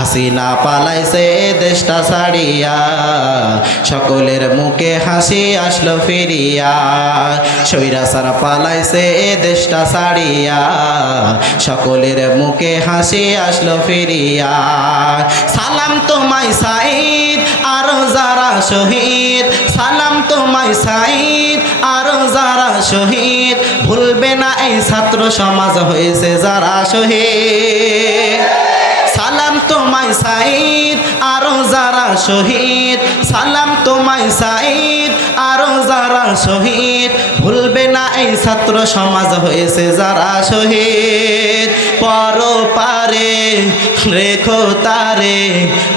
হাসিনা পালাইছে দেশটা ছাড়িয়া। সকলের মুখে হাসি আসলো ফিরিয়া। সৈরাসার পালাইছে দেশটা ছাড়িয়া। সকলের মুখে হাসি আসলো ফিরিয়া। সালাম তোমায় সাইদ, আরও যারা শহীদ। সালাম তোমায় সাইদ, আরও যারা শহীদ। ভুলবে না এই ছাত্র সমাজ হয়েছে যারা শহীদ। সালাম তোমায় সাইদ, আরও যারা শহীদ। সালাম তোমায় সাইদ, আরও যারা শহীদ। ভুলবে না এই ছাত্র সমাজ হয়েছে যারা শহীদ। পর পারে, রেখো তারে,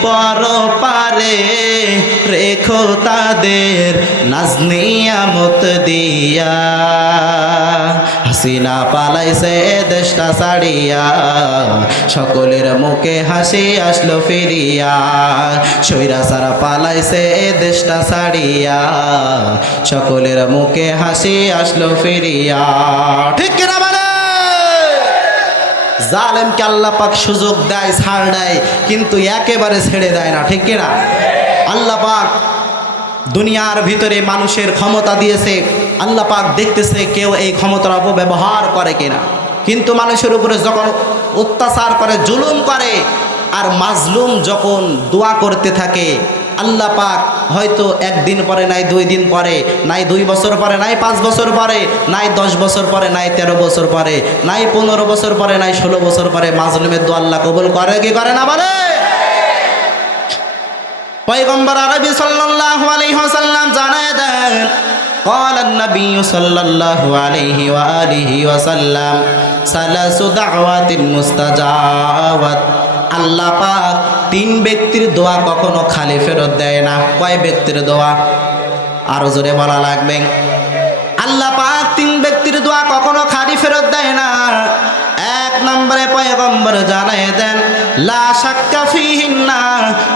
পর পারে, রেখো তাদের নাজনিয়ামত দিয়া। হাসিনা পালাইছে দেশটা ছাড়িয়া। সকলের মুখে হাসি আসলো ফিরিয়া। সৈরা সারা পালাইছে দেশটা ছাড়িয়া। সকলের মুখে হাসি আসলো ফিরিয়া। ঠিক কিনা বলে জালেমকে আল্লাহ পাক সুযোগ দেয়, ছাড় দেয়, কিন্তু একেবারে ছেড়ে দেয় না, ঠিক কিনা? আল্লাহ পাক দুনিয়ার ভিতরে মানুষের ক্ষমতা দিয়েছে। আল্লাহ পাক দেখতেছে কেউ এই ক্ষমতার অপব্যবহার করে কিনা। কিন্তু মানুষের উপরে যখন অত্যাচার করে, জুলুম করে আর মাজলুম যখন দোয়া করতে থাকে, আল্লাহ পাক হয়তো একদিন পরে, নাই দুই দিন পরে, নাই দুই বছর পরে, নাই পাঁচ বছর পরে, নাই দশ বছর পরে, নাই তেরো বছর পরে, নাই পনেরো বছর পরে, নাই ষোলো বছর পরে মাজলুমের দোয়া আল্লাহ কবুল করে কি করে না বলে? পয়গম্বর আরবি সাল্লাল্লাহু আলাইহি ওয়াসাল্লাম জানায় দেন قال النبي صلى الله عليه وآله وسلم ثلاث دعوات مستجابات আল্লাহ পাক তিন ব্যক্তির দোয়া কখনো খালি ফেরত দেয় না কয় ব্যক্তির দোয়া আরো জোরে বলা লাগবে আল্লাহ পাক তিন ব্যক্তির দোয়া কখনো খালি ফেরত দেয় না এক নম্বরে পয়গম্বর জানায় দেন লা শাক্কা ফিহিন না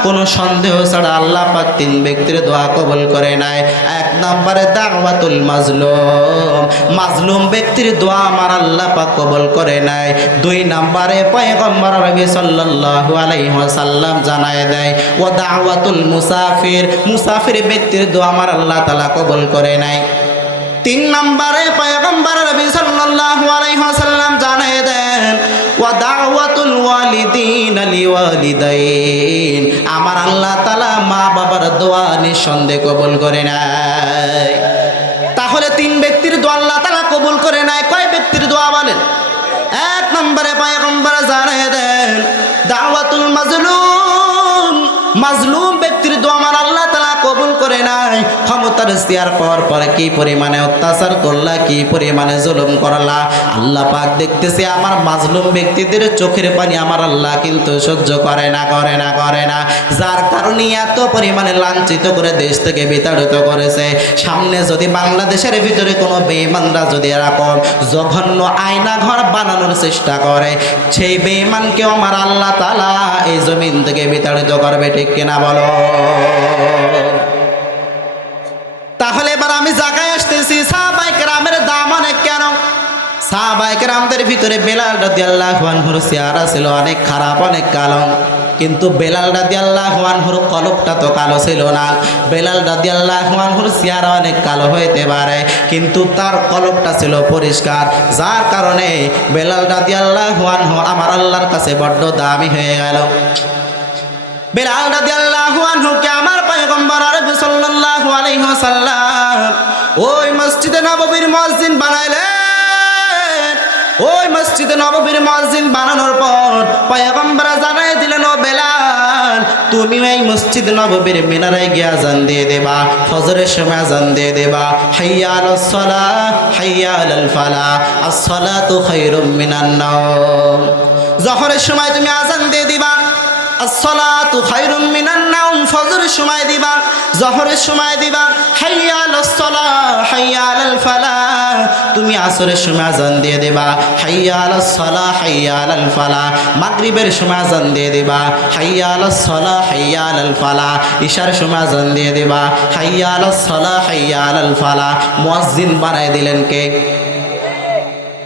কোনো সন্দেহ ছাড়া আল্লাহ পাক তিন ব্যক্তির দোয়া কবুল করে নাই এক নম্বরে দাওয়াতুল মাজলুম মাজলুম ব্যক্তির দোয়া আমার আল্লাহ পাক কবুল করে নাই দুই নম্বরে পয়গম্বর রবি সাল্লাল্লাহু আলাইহি ওয়াসাল্লাম জানায় দেয় ও দাওয়াতুল মুসাফির মুসাফির ব্যক্তির দোয়া আমার আল্লাহ তাআলা কবুল করে নাই তিন নম্বরে পয়গম্বর নবী সাল্লাল্লাহু আলাইহি ওয়াসাল্লাম জানিয়ে দেন, ওয়া দাওয়াতুল ওয়ালিদিন আমার আল্লাহ তাআলা মা বাবার দোয়া নিঃসন্দে কবুল করে নাই তাহলে তিন ব্যক্তির দোয়া আল্লাহ তালা কবুল করে নাই কয় ব্যক্তির দোয়া বলেন? এক নম্বরে পয়গম্বর জানিয়ে দেন, দাওয়াতুল মাজলুম। মাজলুম করে নাই। ক্ষমতার ইস্তিয়ার পাওয়ার পরে কি পরিমাণে অত্যাচার করলা, কি পরিমাণে জুলুম করলা? আল্লাহ পাক দেখতেছে আমার মাজলুম ব্যক্তিদের চোখের পানি আমার আল্লাহ কিন্তু সহ্য করে না করে না করে না। যার কারণে এত পরিমাণে লাঞ্ছিত করে দেশ থেকে বিতাড়িত করেছে। সামনে যদি বাংলাদেশের ভিতরে কোনো বেইমানরা যদি এরকম জঘন্য আয়না ঘর বানানোর চেষ্টা করে, সেই বেইমানকেও আমার আল্লাহ তালা এই জমিন থেকে বিতাড়িত করবে, ঠিক কিনা বলো? আমি জায়গায় আসতেছি সাহাবাইক রামের দাম অনেক কেন? সাহাবাইক রামদের ভিতরে বেলাল রাদি আল্লাহ হুয়ানহুর চেহারা ছিল অনেক খারাপ, অনেক কালো। কিন্তু বেলাল রাদি আল্লাহ হুয়ানহুর কলপটা তো কালো ছিল না। বেলাল রাদি আল্লাহ হুয়ানহুর চেহারা অনেক কালো হইতে পারে, কিন্তু তার কলপটা ছিল পরিষ্কার। যার কারণে বেলাল রাদি আল্লাহ হুয়ানহু আমার আল্লাহর কাছে বড্ড দামি হয়ে গেল। বেলাল রাদিয়াল্লাহু আনহুকে আমার পয়গম্বর তুমি এই মসজিদ দিয়ে দেবা, ফজরের সময় আজান দিয়ে দেবা। হাইয়া হাইয়া খায়রুম মিনান জহরের সময় তুমি আজান আসসালাতু খায়রুম মিনান নাওম, ফজরের দিবা দিবা। হাইয়া তুমি আসরের সময় আজান দিয়ে দেবা। হাইয়া আলাস হাইয়া আলাল মাগরিবের সময় দিয়ে দেবা। হাইয়া আলাস হাইয়া আলাল ফালাহ সময় দিয়ে দেবা। হাইয়া আলাস হাইয়া আলাল ফালাহ মুয়াজ্জিন দিলেন কে?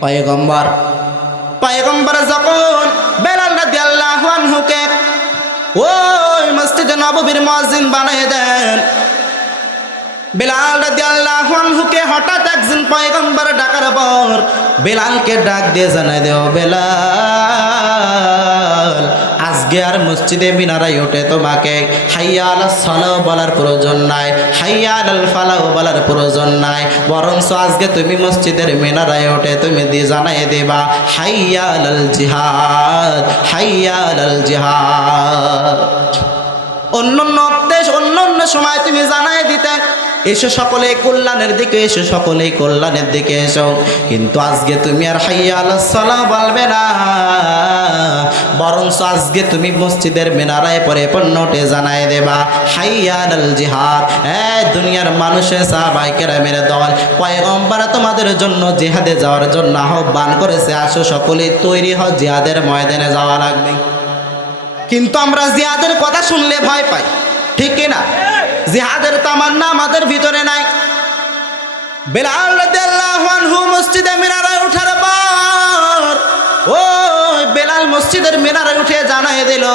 পয়গম্বর। পয়গম্বর যখন নববীর মসজিদ বানিয়ে দেন। বেলাল হঠাৎ একজন পয়গম্বর ডাকার পর বেলালকে ডাক দিয়ে জানাই দেও, বেলাল, আজকে আর মসজিদে মিনারাই ওঠে তোমাকে। সালাও বলার প্রয়োজন নাই, হাইয়া আল ফালাও বলার প্রয়োজন নাই। বরঞ্চ আজকে তুমি মসজিদের মিনারায় ওঠে, তুমি দিয়ে জানাই দেবা, হাইয়া আল জিহাদ, হাইয়া আল জিহাদ। অন্য অন্য দেশ অন্য অন্য সময় তুমি জানাই দিতে। এসো সকলে কল্যাণের দিকে, এসো সকলে কল্যাণের দিকে এসো। কিন্তু আজকে তুমি আর হাইয়া বলবে না। বরঞ্চ আজকে তুমি মসজিদের মিনারায় পরে পণ্যটে জানাই দেবা। হাইয়া আল জিহাদ এ দুনিয়ার মানুষের সাহাবাইকেরা মেরে দল। পয়গম্বর তোমাদের জন্য জিহাদে যাওয়ার জন্য আহ্বান করেছে। আসো সকলে তৈরি হও জিহাদের ময়দানে যাওয়া লাগবে। কিন্তু আমরা জিহাদের কথা শুনলে ভয় পাই। ঠিক কিনা? জিহাদের তামান্না আমাদের ভিতরে নাই। বেলাল পর বেলাল মসজিদের উঠে জানাই দিল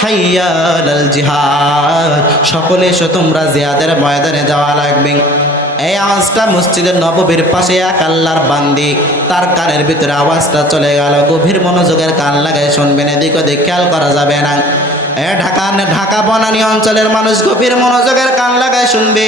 হাইয়া আলাল জিহাদ, সকলে তোমরা জিহাদের ময়দানে যাওয়া লাগবে। এই আওয়াজটা মসজিদের নববীর পাশে এক আল্লাহর বান্দি। তার কানের ভিতরে আওয়াজটা চলে গেল। গভীর মনোযোগের কান লাগায় শুনবেন, এদিক ওদিক খেয়াল করা যাবে না। এ ঢাকা ঢাকা বনানী অঞ্চলের মানুষ গভীর মনোযোগের কান লাগায় শুনবে।